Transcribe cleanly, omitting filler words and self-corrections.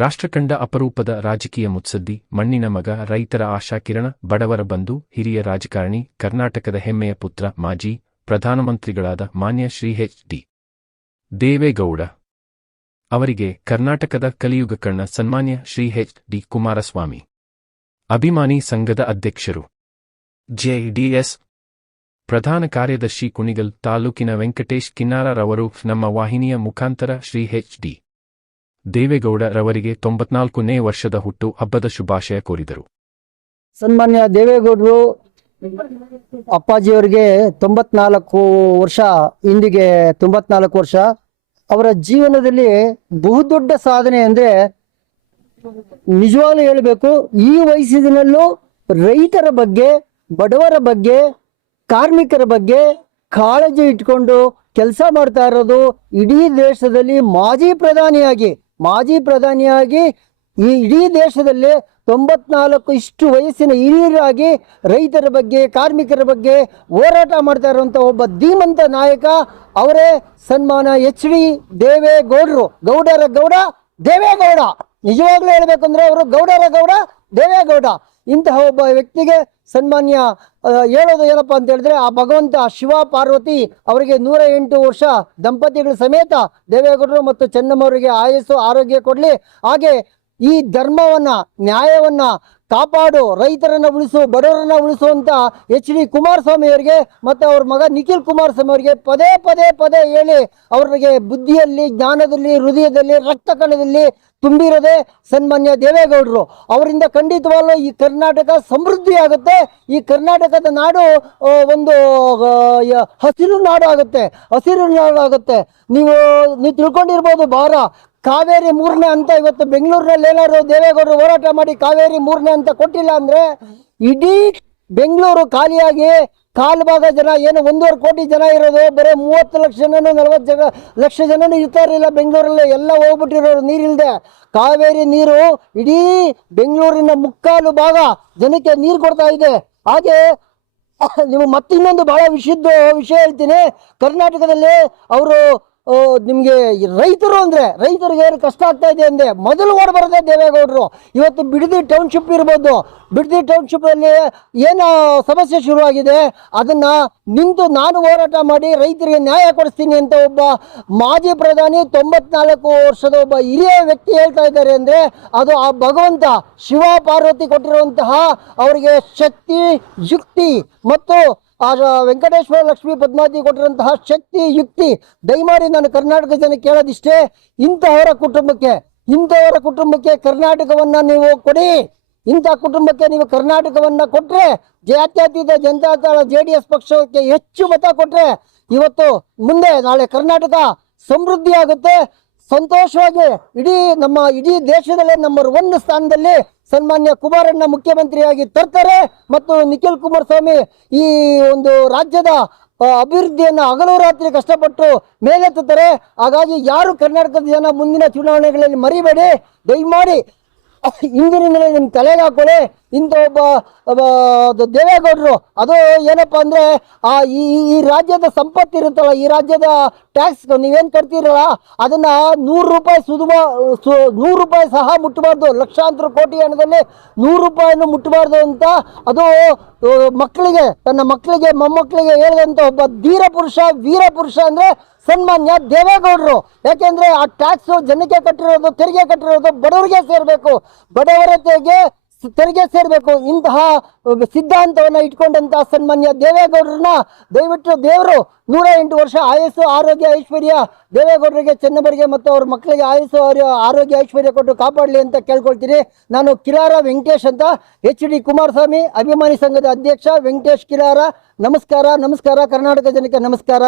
ರಾಷ್ಟ್ರಕಂಡ ಅಪರೂಪದ ರಾಜಕೀಯ ಮುತ್ಸದ್ದಿ, ಮಣ್ಣಿನ ಮಗ, ರೈತರ ಆಶಾಕಿರಣ, ಬಡವರ ಬಂಧು, ಹಿರಿಯ ರಾಜಕಾರಣಿ, ಕರ್ನಾಟಕದ ಹೆಮ್ಮೆಯ ಪುತ್ರ, ಮಾಜಿ ಪ್ರಧಾನಮಂತ್ರಿಗಳಾದ ಮಾನ್ಯ ಶ್ರೀ ಎಚ್.ಡಿ. ದೇವೇಗೌಡ ಅವರಿಗೆ ಕರ್ನಾಟಕದ ಕಲಿಯುಗ ಕಣ್ಣ ಸನ್ಮಾನ್ಯ ಶ್ರೀ ಎಚ್.ಡಿ. ಕುಮಾರಸ್ವಾಮಿ ಅಭಿಮಾನಿ ಸಂಘದ ಅಧ್ಯಕ್ಷರು, ಜೆಡಿಎಸ್ ಪ್ರಧಾನ ಕಾರ್ಯದರ್ಶಿ, ಕುಣಿಗಲ್ ತಾಲೂಕಿನ ವೆಂಕಟೇಶ್ ಕಿನ್ನಾರರವರು ನಮ್ಮ ವಾಹಿನಿಯ ಮುಖಾಂತರ ಶ್ರೀ ಎಚ್.ಡಿ. ದೇವೇಗೌಡ ರವರಿಗೆ 94ನೇ ವರ್ಷದ ಹುಟ್ಟು ಹಬ್ಬದ ಶುಭಾಶಯ ಕೋರಿದರು. ಸನ್ಮಾನ್ಯ ದೇವೇಗೌಡರು ಅಪ್ಪಾಜಿಯವರಿಗೆ 94 ವರ್ಷ, ಇಂದಿಗೆ 94 ವರ್ಷ. ಅವರ ಜೀವನದಲ್ಲಿ ಬಹುದೊಡ್ಡ ಸಾಧನೆ ಅಂದರೆ ನಿಜವಾಗ್ಲೂ ಹೇಳಬೇಕು, ಈ ವಯಸ್ಸಿನಲ್ಲೂ ರೈತರ ಬಗ್ಗೆ, ಬಡವರ ಬಗ್ಗೆ, ಕಾರ್ಮಿಕರ ಬಗ್ಗೆ ಕಾಳಜಿ ಇಟ್ಕೊಂಡು ಕೆಲಸ ಮಾಡ್ತಾ ಇರೋದು. ಇಡೀ ದೇಶದಲ್ಲಿ ಮಾಜಿ ಪ್ರಧಾನಿಯಾಗಿ ಈ ಇಡೀ ದೇಶದಲ್ಲಿ 94 ಇಷ್ಟು ವಯಸ್ಸಿನ ಹಿರಿಯರಾಗಿ ರೈತರ ಬಗ್ಗೆ, ಕಾರ್ಮಿಕರ ಬಗ್ಗೆ ಹೋರಾಟ ಮಾಡ್ತಾ ಇರುವಂಥ ಒಬ್ಬ ಧೀಮಂತ ನಾಯಕ ಅವರೇ ಸನ್ಮಾನ ಎಚ್.ಡಿ. ದೇವೇಗೌಡರು. ಗೌಡರ ಗೌಡ ದೇವೇಗೌಡ, ನಿಜವಾಗ್ಲೂ ಹೇಳ್ಬೇಕಂದ್ರೆ ಅವರು ಗೌಡರ ಗೌಡ ದೇವೇಗೌಡ. ಇಂತಹ ಒಬ್ಬ ವ್ಯಕ್ತಿಗೆ ಸನ್ಮಾನ್ಯ ಹೇಳೋದು ಏನಪ್ಪ ಅಂತ ಹೇಳಿದ್ರೆ, ಆ ಭಗವಂತ ಶಿವ ಪಾರ್ವತಿ ಅವರಿಗೆ 108 ವರ್ಷ ದಂಪತಿಗಳ ಸಮೇತ ದೇವೇಗೌಡರು ಮತ್ತು ಚೆನ್ನಮ್ಮವರಿಗೆ ಆಯಸ್ಸು ಆರೋಗ್ಯ ಕೊಡಲಿ. ಹಾಗೆ ಈ ಧರ್ಮವನ್ನ, ನ್ಯಾಯವನ್ನ ಕಾಪಾಡು, ರೈತರನ್ನ ಉಳಿಸು, ಬಡವರನ್ನ ಉಳಿಸುವಂತ ಎಚ್.ಡಿ. ಕುಮಾರಸ್ವಾಮಿ ಅವರಿಗೆ ಮತ್ತು ಅವ್ರ ಮಗ ನಿಖಿಲ್ ಕುಮಾರಸ್ವಾಮಿ ಅವರಿಗೆ ಪದೇ ಹೇಳಿ ಅವರಿಗೆ ಬುದ್ಧಿಯಲ್ಲಿ, ಜ್ಞಾನದಲ್ಲಿ, ಹೃದಯದಲ್ಲಿ, ರಕ್ತ ಕಣದಲ್ಲಿ ತುಂಬಿರೋದೇ ಸನ್ಮಾನ್ಯ ದೇವೇಗೌಡರು. ಅವರಿಂದ ಖಂಡಿತವಾಗ್ಲೂ ಈ ಕರ್ನಾಟಕ ಸಮೃದ್ಧಿ ಆಗುತ್ತೆ. ಈ ಕರ್ನಾಟಕದ ನಾಡು ಒಂದು ಹಸಿರು ನಾಡು ಆಗುತ್ತೆ. ನೀವು ತಿಳ್ಕೊಂಡಿರ್ಬೋದು, ಕಾವೇರಿ 3ನೇ ಹಂತ ಇವತ್ತು ಬೆಂಗಳೂರಿನಲ್ಲಿ ಏನಾದ್ರು ದೇವೇಗೌಡರು ಹೋರಾಟ ಮಾಡಿ ಕಾವೇರಿ 3ನೇ ಹಂತ ಕೊಟ್ಟಿಲ್ಲ ಅಂದ್ರೆ ಇಡೀ ಬೆಂಗಳೂರು ಖಾಲಿಯಾಗಿ ಕಾಲು ಭಾಗ ಜನ, ಏನು 1.5 ಕೋಟಿ ಜನ ಇರೋದು, ಬರೀ 30 ಲಕ್ಷ ಜನನು 40 ಲಕ್ಷ ಜನನು ಇರ್ತಾ ಇರಲಿಲ್ಲ ಬೆಂಗಳೂರಲ್ಲಿ. ಎಲ್ಲ ಹೋಗ್ಬಿಟ್ಟಿರೋರು ನೀರಿಲ್ಲದೆ. ಕಾವೇರಿ ನೀರು ಇಡೀ ಬೆಂಗಳೂರಿನ ಮುಕ್ಕಾಲು ಭಾಗ ಜನಕ್ಕೆ ನೀರು ಕೊಡ್ತಾ ಇದೆ. ಹಾಗೆ ನೀವು ಮತ್ತಿನ್ನೊಂದು ಬಹಳ ವಿಷಯ ಹೇಳ್ತೀನಿ. ಕರ್ನಾಟಕದಲ್ಲಿ ಅವರು ನಿಮಗೆ ರೈತರಿಗೆ ಏನು ಕಷ್ಟ ಆಗ್ತಾ ಇದೆ ಅಂದರೆ ಮೊದಲು ಓಡ್ ಬರೋದೇ ದೇವೇಗೌಡರು. ಇವತ್ತು ಬಿಡದಿ ಟೌನ್ಶಿಪ್ ಇರ್ಬೋದು, ಬಿಡದಿ ಟೌನ್ಶಿಪ್ಪಲ್ಲಿ ಏನು ಸಮಸ್ಯೆ ಶುರುವಾಗಿದೆ ಅದನ್ನು ನಿಂತು ನಾನು ಹೋರಾಟ ಮಾಡಿ ರೈತರಿಗೆ ನ್ಯಾಯ ಕೊಡಿಸ್ತೀನಿ ಅಂತ ಒಬ್ಬ ಮಾಜಿ ಪ್ರಧಾನಿ 94 ವರ್ಷದ ಒಬ್ಬ ಹಿರಿಯ ವ್ಯಕ್ತಿ ಹೇಳ್ತಾ ಇದ್ದಾರೆ ಅಂದರೆ ಅದು ಆ ಭಗವಂತ ಶಿವ ಪಾರ್ವತಿ ಕೊಟ್ಟಿರುವಂತಹ ಅವರಿಗೆ ಶಕ್ತಿ, ಯುಕ್ತಿ ಮತ್ತು ಆ ವೆಂಕಟೇಶ್ವರ ಲಕ್ಷ್ಮೀ ಪದ್ಮಾವತಿ ಕೊಟ್ಟಿರುವಂತಹ ಶಕ್ತಿ, ಯುಕ್ತಿ. ದಯಮಾಡಿ ನಾನು ಕರ್ನಾಟಕ ಜನಕ್ಕೆ ಕೇಳೋದಿಷ್ಟೇ, ಇಂಥವರ ಕುಟುಂಬಕ್ಕೆ ಕರ್ನಾಟಕವನ್ನ ನೀವು ಕೊಡಿ. ಇಂಥ ಕುಟುಂಬಕ್ಕೆ ನೀವು ಕರ್ನಾಟಕವನ್ನ ಕೊಟ್ರೆ, ಜಾತ್ಯತೀತ ಜನತಾದಳ JDS ಪಕ್ಷಕ್ಕೆ ಹೆಚ್ಚು ಮತ ಕೊಟ್ರೆ ಇವತ್ತು ಮುಂದೆ ನಾಳೆ ಕರ್ನಾಟಕ ಸಮೃದ್ಧಿ ಆಗುತ್ತೆ. ಸಂತೋಷವಾಗಿ ಇಡೀ ದೇಶದಲ್ಲೇ ನಂಬರ್ 1 ಸ್ಥಾನದಲ್ಲಿ ಸನ್ಮಾನ್ಯ ಕುಮಾರಣ್ಣ ಮುಖ್ಯಮಂತ್ರಿಯಾಗಿ ತರ್ತಾರೆ ಮತ್ತು ನಿಖಿಲ್ ಕುಮಾರಸ್ವಾಮಿ ಈ ಒಂದು ರಾಜ್ಯದ ಅಭಿವೃದ್ಧಿಯನ್ನು ಹಗಲು ರಾತ್ರಿ ಕಷ್ಟಪಟ್ಟು ಮೇಲೆತ್ತುತ್ತಾರೆ. ಹಾಗಾಗಿ ಯಾರು ಕರ್ನಾಟಕದ ಜನ ಮುಂದಿನ ಚುನಾವಣೆಗಳಲ್ಲಿ ಮರಿಬೇಡಿ. ದಯಮಾಡಿ ಇಂದಿನಿಂದಲೇ ನಿಮ್ಮ ತಲೆಗೆ ಹಾಕೊಳ್ಳಿ. ಇಂಥ ಒಬ್ಬ ದೇವೇಗೌಡರು, ಅದು ಏನಪ್ಪ ಅಂದರೆ ಈ ರಾಜ್ಯದ ಸಂಪತ್ತು ಇರುತ್ತಲ್ಲ, ಈ ರಾಜ್ಯದ ಟ್ಯಾಕ್ಸ್ ನೀವೇನು ಕಟ್ತೀರಲ್ಲ ಅದನ್ನು 100 ರೂಪಾಯಿ ಸಹ ಮುಟ್ಟಬಾರ್ದು. ಲಕ್ಷಾಂತರ ಕೋಟಿ ಹಣದಲ್ಲಿ 100 ರೂಪಾಯಿಯನ್ನು ಮುಟ್ಟಬಾರ್ದು ಅಂತ ಅದು ತನ್ನ ಮಕ್ಕಳಿಗೆ ಮೊಮ್ಮಕ್ಕಳಿಗೆ ಹೇಳಿದಂಥ ಒಬ್ಬ ವೀರ ಪುರುಷ ಅಂದರೆ ಸನ್ಮಾನ್ಯ ದೇವೇಗೌಡರು. ಯಾಕೆಂದ್ರೆ ಆ ಟ್ಯಾಕ್ಸ್ ಜನಕ್ಕೆ ಕಟ್ಟಿರೋದು, ತೆರಿಗೆ ಕಟ್ಟಿರೋದು ಬಡವರಿಗೆ ಸೇರಬೇಕು, ಬಡವರ ತೆರಿಗೆ ಸೇರಬೇಕು. ಇಂತಹ ಸಿದ್ಧಾಂತವನ್ನು ಇಟ್ಕೊಂಡಂತಹ ಸನ್ಮಾನ್ಯ ದೇವೇಗೌಡರನ್ನ ದಯವಿಟ್ಟು ದೇವರು 108 ವರ್ಷ ಆಯಸ್ಸು, ಆರೋಗ್ಯ, ಐಶ್ವರ್ಯ ದೇವೇಗೌಡರಿಗೆ, ಚೆನ್ನಮ್ಮರಿಗೆ ಮತ್ತು ಅವ್ರ ಮಕ್ಕಳಿಗೆ ಆಯಸ್ಸು, ಆರೋಗ್ಯ, ಐಶ್ವರ್ಯ ಕೊಟ್ಟು ಕಾಪಾಡಲಿ ಅಂತ ಕೇಳ್ಕೊಳ್ತೀನಿ. ನಾನು ಕಿರಾರ ವೆಂಕಟೇಶ್ ಅಂತ, ಎಚ್.ಡಿ. ಕುಮಾರಸ್ವಾಮಿ ಅಭಿಮಾನಿ ಸಂಘದ ಅಧ್ಯಕ್ಷ ವೆಂಕಟೇಶ್ ಕಿರಾರ. ನಮಸ್ಕಾರ. ಕರ್ನಾಟಕ ಜನಕ್ಕೆ ನಮಸ್ಕಾರ.